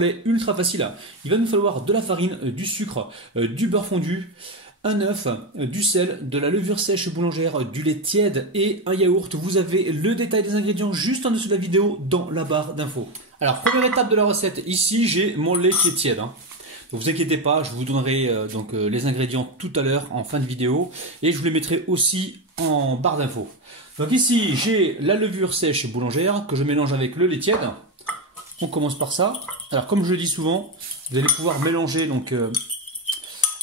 Est ultra facile. Il va nous falloir de la farine, du sucre, du beurre fondu, un œuf, du sel, de la levure sèche boulangère, du lait tiède et un yaourt. Vous avez le détail des ingrédients juste en dessous de la vidéo dans la barre d'infos. Alors, première étape de la recette, ici j'ai mon lait qui est tiède. Donc vous inquiétez pas, je vous donnerai les ingrédients tout à l'heure en fin de vidéo et je vous les mettrai aussi en barre d'infos. Donc ici j'ai la levure sèche boulangère que je mélange avec le lait tiède. On commence par ça. Alors comme je le dis souvent, vous allez pouvoir mélanger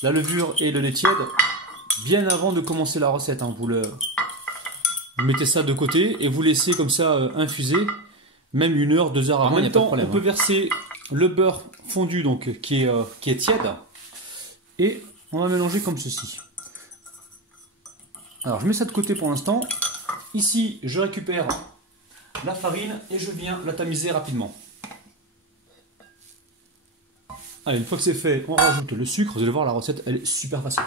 la levure et le lait tiède bien avant de commencer la recette. Vous mettez ça de côté et vous laissez comme ça infuser, même 1 heure, 2 heures avant. En même temps, on peut verser le beurre fondu qui est tiède et on va mélanger comme ceci. Alors je mets ça de côté pour l'instant. Ici, je récupère la farine et je viens la tamiser rapidement. Allez, une fois que c'est fait, on rajoute le sucre. Vous allez voir, la recette, elle est super facile.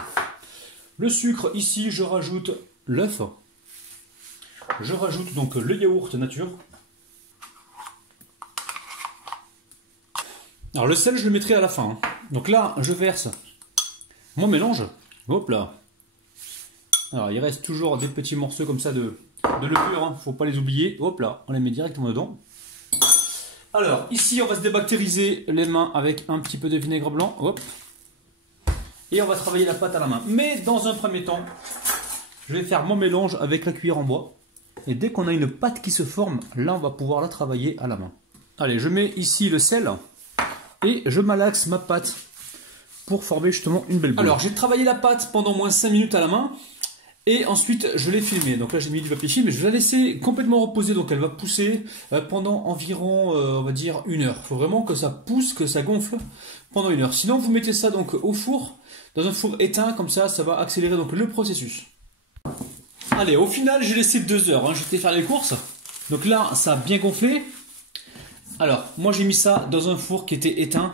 Le sucre, ici, je rajoute l'œuf. Je rajoute donc le yaourt nature. Alors le sel, je le mettrai à la fin. Donc là, je verse mon mélange. Hop là. Alors il reste toujours des petits morceaux comme ça de levure. Faut pas les oublier. Hop là, on les met directement dedans. Alors, ici, on va se débactériser les mains avec un petit peu de vinaigre blanc. Hop. Et on va travailler la pâte à la main. Mais dans un premier temps, je vais faire mon mélange avec la cuillère en bois. Et dès qu'on a une pâte qui se forme, là, on va pouvoir la travailler à la main. Allez, je mets ici le sel et je malaxe ma pâte pour former justement une belle boule. Alors, j'ai travaillé la pâte pendant au moins 5 minutes à la main. Et ensuite, je l'ai filmée. Donc là, j'ai mis du papier film, mais je vais la laisser complètement reposer. Donc elle va pousser pendant environ, on va dire, 1 heure. Il faut vraiment que ça pousse, que ça gonfle pendant 1 heure. Sinon, vous mettez ça donc au four, dans un four éteint, comme ça va accélérer donc le processus. Allez, au final, j'ai laissé 2 heures. J'étais faire les courses. Donc là, ça a bien gonflé. Alors, moi, j'ai mis ça dans un four qui était éteint.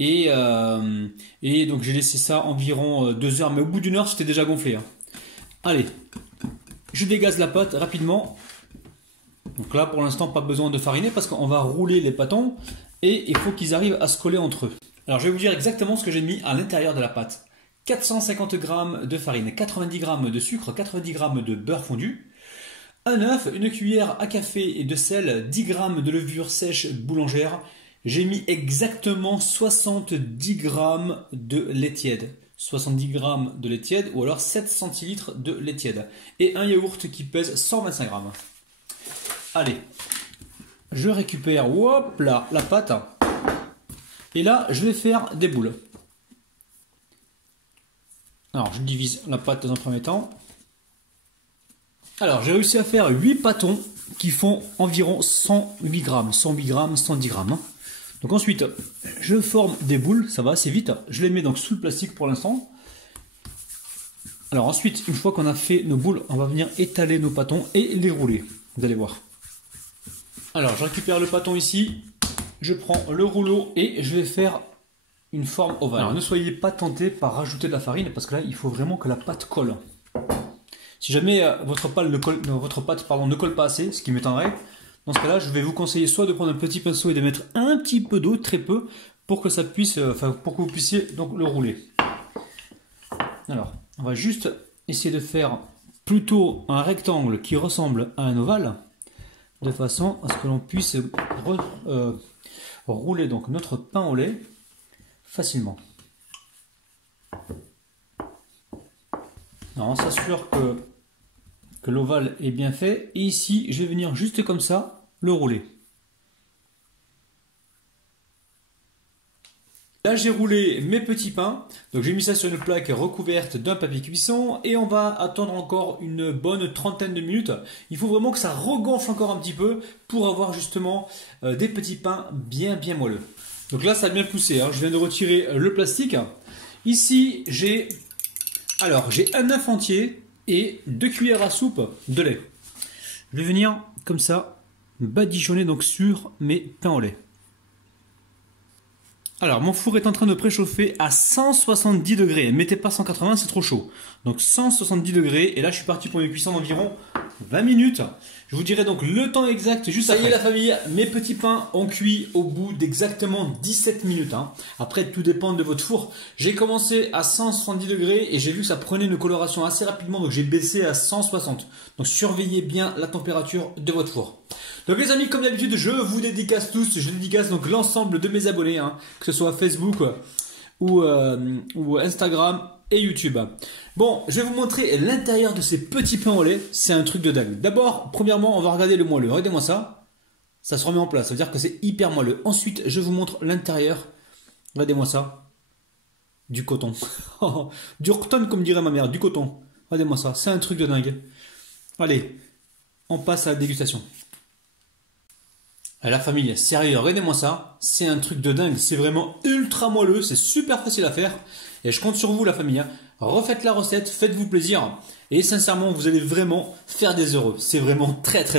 Et donc, j'ai laissé ça environ 2 heures. Mais au bout d'1 heure, c'était déjà gonflé. Allez, je dégaze la pâte rapidement. Donc là, pour l'instant, pas besoin de fariner parce qu'on va rouler les pâtons et il faut qu'ils arrivent à se coller entre eux. Alors, je vais vous dire exactement ce que j'ai mis à l'intérieur de la pâte. 450 g de farine, 90 g de sucre, 90 g de beurre fondu, un œuf, une cuillère à café de sel, 10 g de levure sèche boulangère. J'ai mis exactement 70 g de lait tiède. 70 g de lait tiède ou alors 7 centilitres de lait tiède et un yaourt qui pèse 125 g. Allez, je récupère hop là, la pâte et là je vais faire des boules. Alors je divise la pâte dans un premier temps. Alors j'ai réussi à faire 8 pâtons qui font environ 108 g, 108 g, 110 g. Donc ensuite, je forme des boules, ça va assez vite. Je les mets donc sous le plastique pour l'instant. Alors ensuite, une fois qu'on a fait nos boules, on va venir étaler nos pâtons et les rouler. Vous allez voir. Alors, je récupère le pâton ici. Je prends le rouleau et je vais faire une forme ovale. Alors ne soyez pas tentés par rajouter de la farine parce que là, il faut vraiment que la pâte colle. Si jamais votre pâte ne colle pas assez, ce qui m'étonnerait, dans ce cas-là, je vais vous conseiller soit de prendre un petit pinceau et de mettre un petit peu d'eau, très peu, pour que ça puisse, pour que vous puissiez donc le rouler. Alors, on va juste essayer de faire plutôt un rectangle qui ressemble à un ovale, de façon à ce que l'on puisse rouler donc notre pain au lait facilement. Alors, on s'assure que l'ovale est bien fait et ici je vais venir juste comme ça le rouler. Là j'ai roulé mes petits pains, donc j'ai mis ça sur une plaque recouverte d'un papier cuisson et on va attendre encore une bonne trentaine de minutes. Il faut vraiment que ça regonfle encore un petit peu pour avoir justement des petits pains bien moelleux. Donc là ça a bien poussé, je viens de retirer le plastique. Ici j'ai un œuf entier et 2 cuillères à soupe de lait. Je vais venir comme ça badigeonner donc sur mes pains au lait. Alors mon four est en train de préchauffer à 170 degrés. Mettez pas 180, c'est trop chaud. Donc 170 degrés et là je suis parti pour une cuisson d'environ 20 minutes. Je vous dirai donc le temps exact juste après. Ça y est la famille, mes petits pains ont cuit au bout d'exactement 17 minutes. Après, tout dépend de votre four. J'ai commencé à 170 degrés et j'ai vu que ça prenait une coloration assez rapidement. Donc j'ai baissé à 160. Donc surveillez bien la température de votre four. Donc les amis, comme d'habitude, je vous dédicace tous. Je dédicace donc l'ensemble de mes abonnés, que ce soit Facebook ou Instagram et YouTube. Bon, je vais vous montrer l'intérieur de ces petits pains au lait. C'est un truc de dingue. D'abord, premièrement, on va regarder le moelleux. Regardez-moi ça. Ça se remet en place. Ça veut dire que c'est hyper moelleux. Ensuite, je vous montre l'intérieur. Regardez-moi ça. Du coton. Du coton, comme dirait ma mère. Du coton. Regardez-moi ça. C'est un truc de dingue. Allez, on passe à la dégustation. La famille, sérieux, regardez-moi ça. C'est un truc de dingue. C'est vraiment ultra moelleux. C'est super facile à faire. Et je compte sur vous la famille. Refaites la recette, faites-vous plaisir. Et sincèrement, vous allez vraiment faire des heureux. C'est vraiment très très bon.